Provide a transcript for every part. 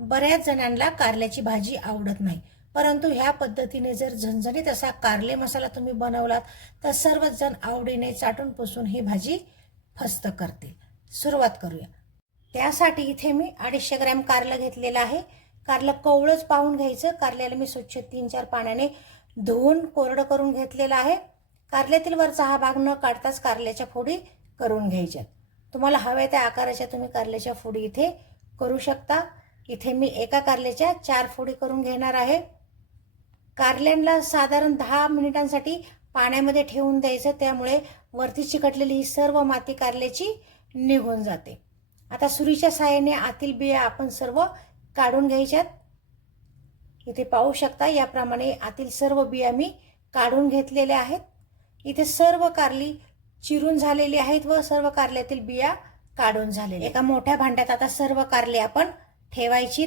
बऱ्याच जणांना कारल्याची भाजी आवडत नाही. परंतु ह्या पद्धतीने जर झणझणीत असा कारले मसाला तुम्ही बनवलात तर सर्वच जण आवडीने चाटून पुसून ही भाजी फस्त करतील. सुरुवात करूया. त्यासाठी इथे मी अडीचशे ग्रॅम कारलं घेतलेलं आहे. कारलं कवळंच पाहून घ्यायचं. कारल्याला मी स्वच्छ तीन चार पाण्याने धुवून कोरडं करून घेतलेलं आहे. कारल्यातील वरचा हा भाग न काढताच कारल्याच्या फोडी करून घ्यायच्यात. तुम्हाला हव्या त्या आकाराच्या तुम्ही कारल्याच्या फोडी इथे करू शकता. इथे मी एका कारल्याच्या चार फोडी करून घेणार आहे. कारल्यांना साधारण दहा मिनिटांसाठी पाण्यामध्ये ठेवून द्यायचं त्यामुळे वरती चिकटलेली ही सर्व माती कारल्याची निघून जाते. आता सुरीच्या साहाय्याने आतील बिया आपण सर्व काढून घ्यायच्यात. इथे पाहू शकता याप्रमाणे आतील सर्व बिया मी काढून घेतलेल्या आहेत. इथे सर्व कारली चिरून झालेली आहेत व सर्व कारल्यातील बिया काढून झालेल्या एका मोठ्या भांड्यात आता सर्व कारले आपण ठेवायची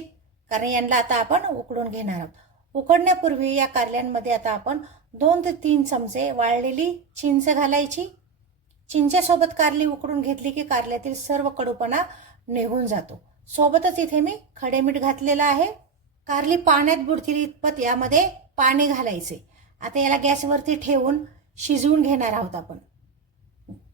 कारण यांना आता आपण उकडून घेणार आहोत. उकडण्यापूर्वी या कारल्यांमध्ये आता आपण दोन ते तीन चमचे वाळलेली चिंच घालायची. चिंचेसोबत कारली उकडून घेतली की कारल्यातील सर्व कडूपणा निघून जातो. सोबतच इथे मी खडे मीठ घातलेलं आहे. कारली पाण्यात बुडतील इतपत यामध्ये पाणी घालायचे. आता याला गॅसवरती ठेवून शिजवून घेणार आहोत आपण.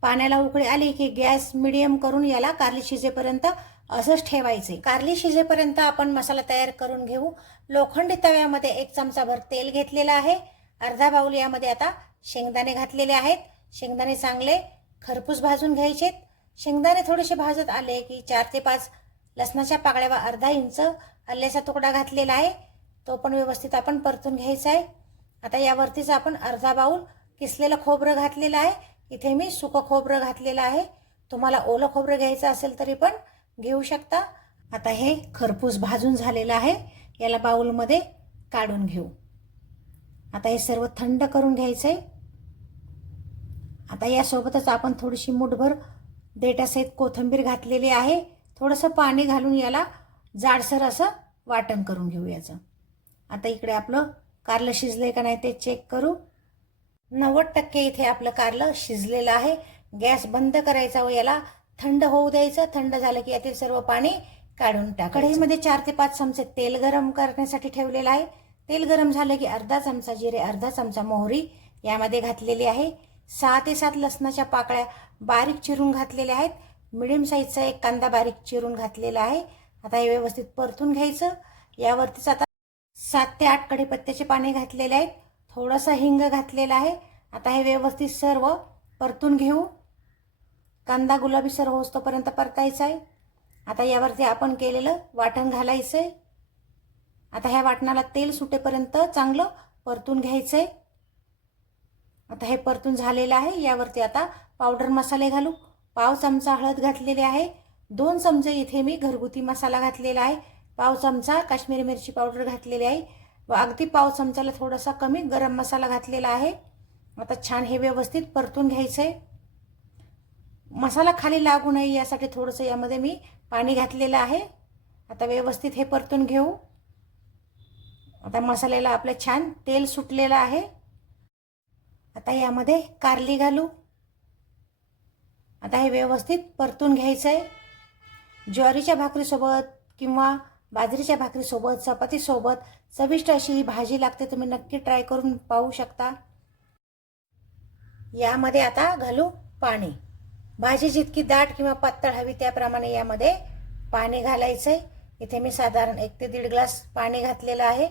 पाण्याला उकळी आली की गॅस मिडियम करून याला कारली शिजेपर्यंत असंच ठेवायचे. कारली शिजेपर्यंत आपण मसाला तयार करून घेऊ. लोखंडी तव्यामध्ये एक चमचाभर तेल घेतलेलं आहे. अर्धा बाऊल यामध्ये आता शेंगदाणे घातलेले आहेत. शेंगदाणे चांगले खरपूस भाजून घ्यायचेत. शेंगदाणे थोडेसे भाजत आले की चार ते पाच लसणाच्या पाकळ्यावर अर्धा इंच आल्याचा तुकडा घातलेला आहे. तो पण व्यवस्थित आपण परतून घ्यायचा आहे. आता यावरतीच आपण अर्धा बाऊल किसलेलं खोबरं घातलेलं आहे. इथे मी सुकं खोबरं घातलेलं आहे. तुम्हाला ओलं खोबरं घ्यायचं असेल तरी पण घेऊ शकता. आता हे खरपूस भाजून झालेलं आहे. याला बाऊलमध्ये काढून घेऊ. आता हे सर्व थंड करून घ्यायचं आहे आता यासोबतच आपण थोडीशी मुठभर देठासहित कोथिंबीर घातलेली आहे. थोडंसं पाणी घालून याला जाडसर असं वाटण करून घेऊ याचं. आता इकडे आपलं कारलं शिजलं आहे का नाही ते चेक करू. नव्वद टक्के इथे आपलं कारलं शिजलेलं आहे. गॅस बंद करायचा व याला थंड होऊ द्यायचं. थंड झालं की यातील सर्व पाणी काढून टाक कढईमध्ये चार ते पाच चमचे तेल गरम करण्यासाठी ठेवलेलं आहे. तेल गरम झालं की अर्धा चमचा जिरे अर्धा चमचा मोहरी यामध्ये घातलेली आहे. सहा ते सात लसणाच्या पाकळ्या बारीक चिरून घातलेल्या आहेत. मिडियम साईजचा एक कांदा बारीक चिरून घातलेला आहे. आता हे व्यवस्थित परतून घ्यायचं. यावरतीच आता सात ते आठ कढीपत्त्याचे पाणी घातलेले आहेत. थोडासा हिंग घातलेला आहे. आता हे व्यवस्थित सर्व परतून घेऊ. कांदा गुलाबी सर्व होस्तोपर्यंत परतायचा आहे. आता यावरती आपण केलेलं वाटण घालायचं आहे आता ह्या वाटणाला तेल सुटेपर्यंत चांगलं परतून घ्यायचं आहे आता हे परतून झालेलं आहे. यावरती आता पावडर मसाले घालू. पाव चमचा हळद घातलेली आहे. दोन चमचे इथे मी घरगुती मसाला घातलेला आहे. पाव चमचा काश्मीरी मिरची पावडर घातलेली आहे. व अगदी पाव चमचाला थोडासा कमी गरम मसाला घातलेला आहे. आता छान हे व्यवस्थित परतून घ्यायचं आहे मसाला खाली लागू नये यासाठी थोडंसं यामध्ये मी पाणी घातलेलं आहे. आता व्यवस्थित हे परतून घेऊ. आता मसाल्याला आपलं छान तेल सुटलेलं आहे. आता यामध्ये कारली घालू. आता हे व्यवस्थित परतून घ्यायचं आहे ज्वारीच्या भाकरीसोबत किंवा बाजरीच्या भाकरीसोबत चपातीसोबत चविष्ट अशी ही भाजी लागते तुम्ही नक्की ट्राय करून पाहू शकता. यामध्ये आता घालू पाणी. भाजी जितकी दाट किंवा पातळ हवी त्याप्रमाणे यामध्ये पाणी घालायचं आहे इथे मी साधारण एक ते दीड ग्लास पाणी घातलेलं आहे.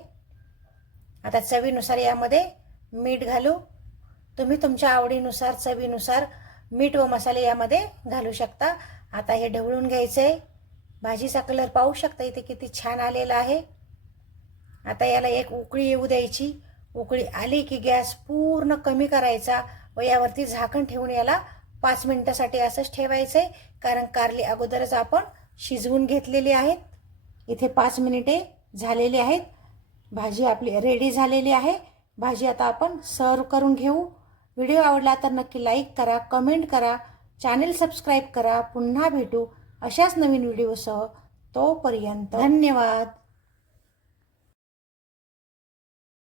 आता चवीनुसार यामध्ये मीठ घालू. तुम्ही तुमच्या आवडीनुसार चवीनुसार मीठ व मसाले यामध्ये घालू शकता. आता हे ढवळून घ्यायचं आहे भाजीचा कलर पाहू शकता इथे किती छान आलेला आहे. आता याला एक उकळी येऊ द्यायची. उकळी आली की गॅस पूर्ण कमी करायचा व यावरती झाकण ठेवून याला पाच मिनिटासाठी असंच ठेवायचं आहे कारण कारली अगोदरच आपण शिजवून घेतलेली आहेत. इथे पाच मिनिटे झालेली आहेत. भाजी आपली रेडी झालेली आहे. भाजी आता आपण सर्व करून घेऊ. व्हिडिओ आवडला तर नक्की लाईक करा कमेंट करा. चॅनेल सबस्क्राईब करा. पुन्हा भेटू. अशाच नवीन व्हिडिओसह तोपर्यंत धन्यवाद.